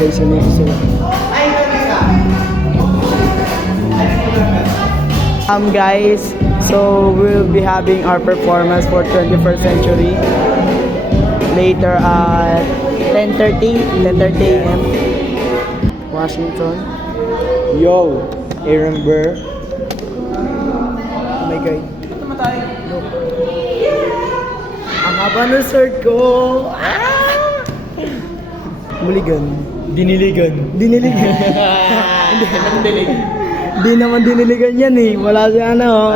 guys, yun yung isa. Guys, so we'll be having our performance for 21st century later at 10:30 a.m. Washington. Yo, Aaron Burr. Oh my God. Look. Ang haba ng shirt ko. Muligan. Diniligan. Diniligan. Hindi naman diniligan yan eh. Wala siya ano.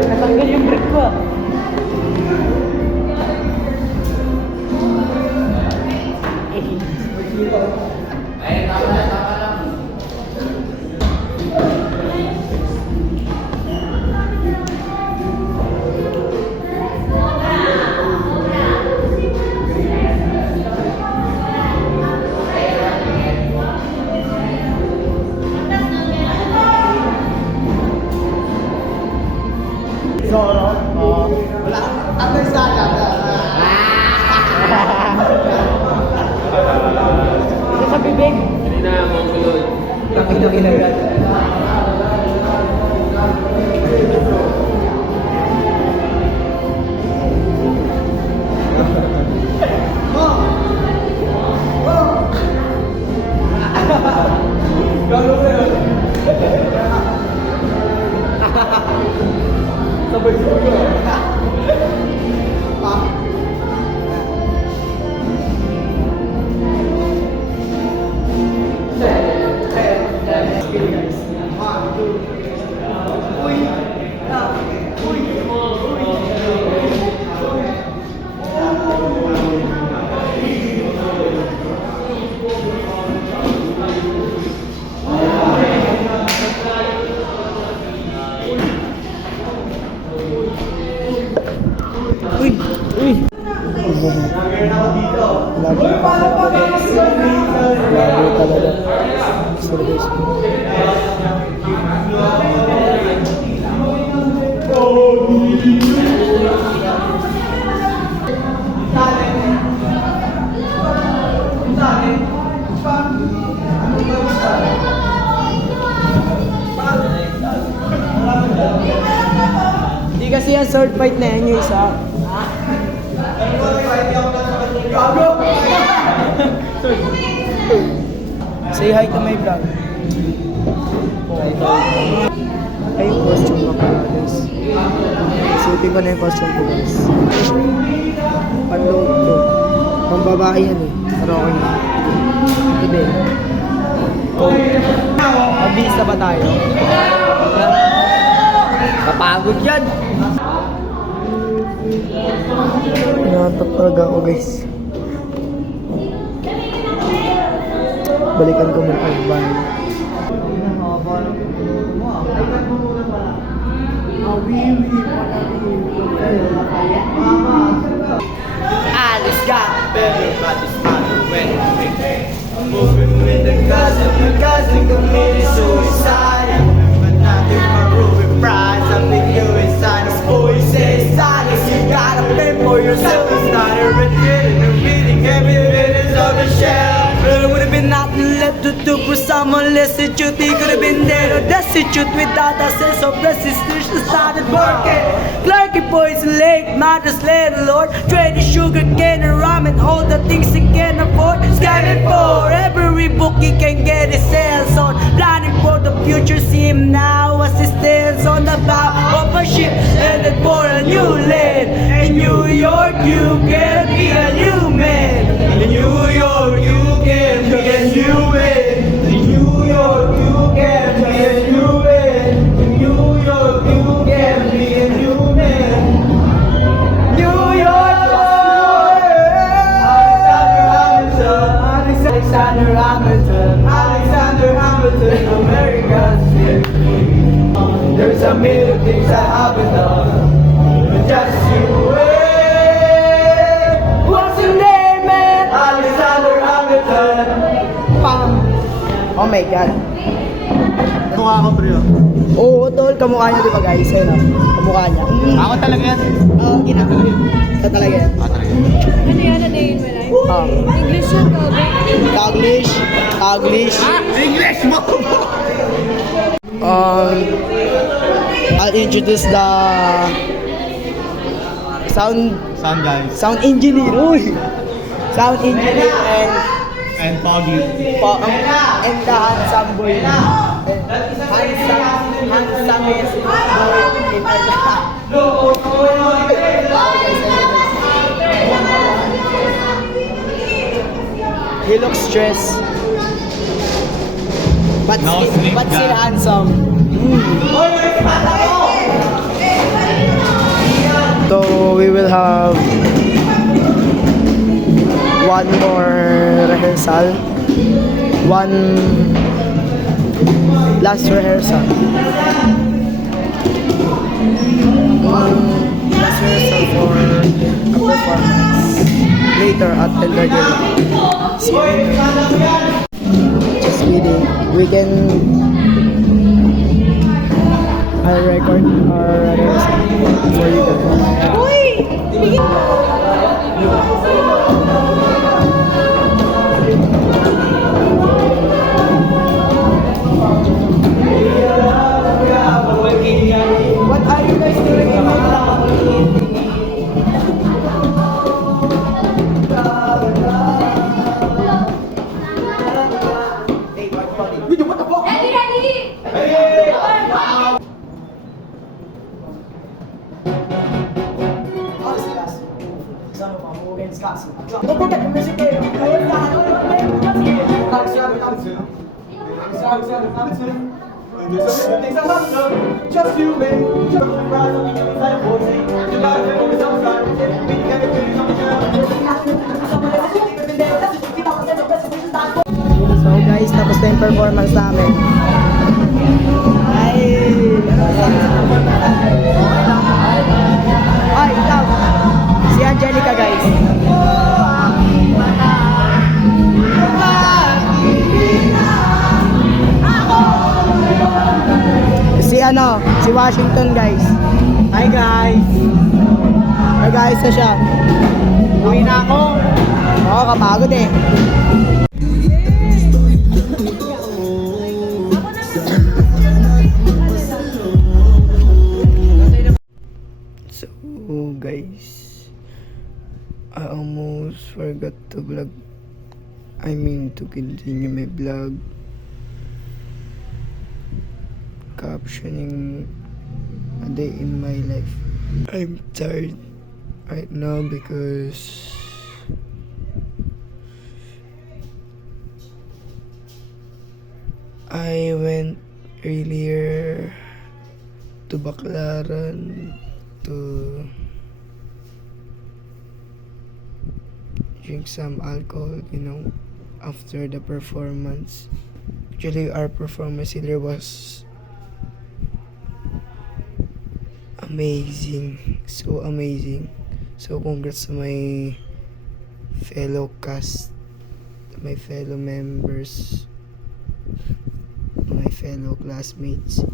Natanggal yung brick ko. Zoro. Wala. Ano yung sana? Ano sa bibig? Hindi na, mga kulod. Nakita kinagat. Sabay suyo. Uy! Uy! Labo talaga. Service ko. Hindi kasi yan sword fight na yan yung isa. Say hi to my vlog. Ay, yung costume ko pala guys. Suitin ko na yung costume ko guys. Panload ko. Pang babae yan eh. Pero okay na. Hindi. Mabilis na ba tayo? Kapagod yan! Pinahantak talaga ako guys. Balikan ko muna ang bahay. Alex got everybody's smiling when moving with the cousin committed suicide. But nothing but ruby prize. I've been doing sign of voices. Silence, you gotta pay for yourself. It's not a reading every minute of the shell. There would have been nothing left to do for someone less destitute. He could have been dead or destitute without a sense of resistance. Started working, clerky boys late, mother's little lord. Trading sugar cane and rum and all the things he can afford. Scanning for every book he can get his hands on. Planning for the future, see him now as he stands on the bow of a ship headed for a new land. In New York, you can be a new man. In New York, you can be a new man. In New York, you can be a new man. In New York, you can be a new man. New York, Alexander Hamilton, Alexander Hamilton, America's Just you wait. What's your name, man? Alexander Hamilton. Pam. Oh my God. Mukha ko, bro. Oo, tol. Kamukha niya, di ba guys? Ayun o. Kamukha niya. Ako talaga yan. Oo, ginagawa. Ito talaga yan. Talaga. Ano yan, a day in my life? English yun, Kobe. Taglish. Taglish. English mo! I'll introduce the sound Sound guys. sound engineer. Uy! Sound engineer And Foggy. and the handsome boy. Handsomest boy in He looks stressed. But, No sleep, but still God. handsome. So we will have one more rehearsal. One last rehearsal. Last rehearsal for a performance later at Elder. See you later. Just kidding. We can I'll record our rehearsal for you guys. What are you guys doing in my Ready, ready! Just you, baby. Just the prize of the inside voicing. You got it on the outside. We can get it on the So guys, tapos na yung performance namin. Ay! Ay, ikaw! Si Angelica guys. Si Washington guys. Hi guys! Ay guys na siya. Uwi na ako! Oo, kapagod eh. So guys, I almost forgot to vlog. I mean to continue my vlog. Captioning a day in my life. I'm tired right now because I went earlier to Baclaran to drink some alcohol, after the performance. Actually, our performance here was amazing. So amazing. So congrats to my fellow cast, my fellow members, my fellow classmates.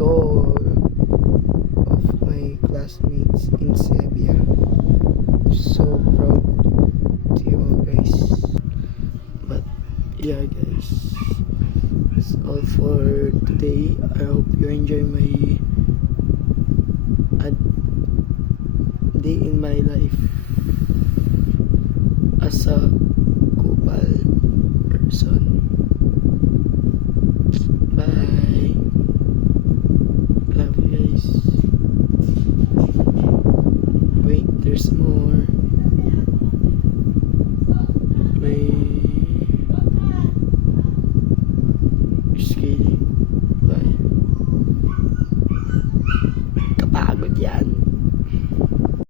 To all of my classmates in Sebia. So proud to you all guys. But yeah guys, that's all for today. I hope you enjoy my a day in my life as a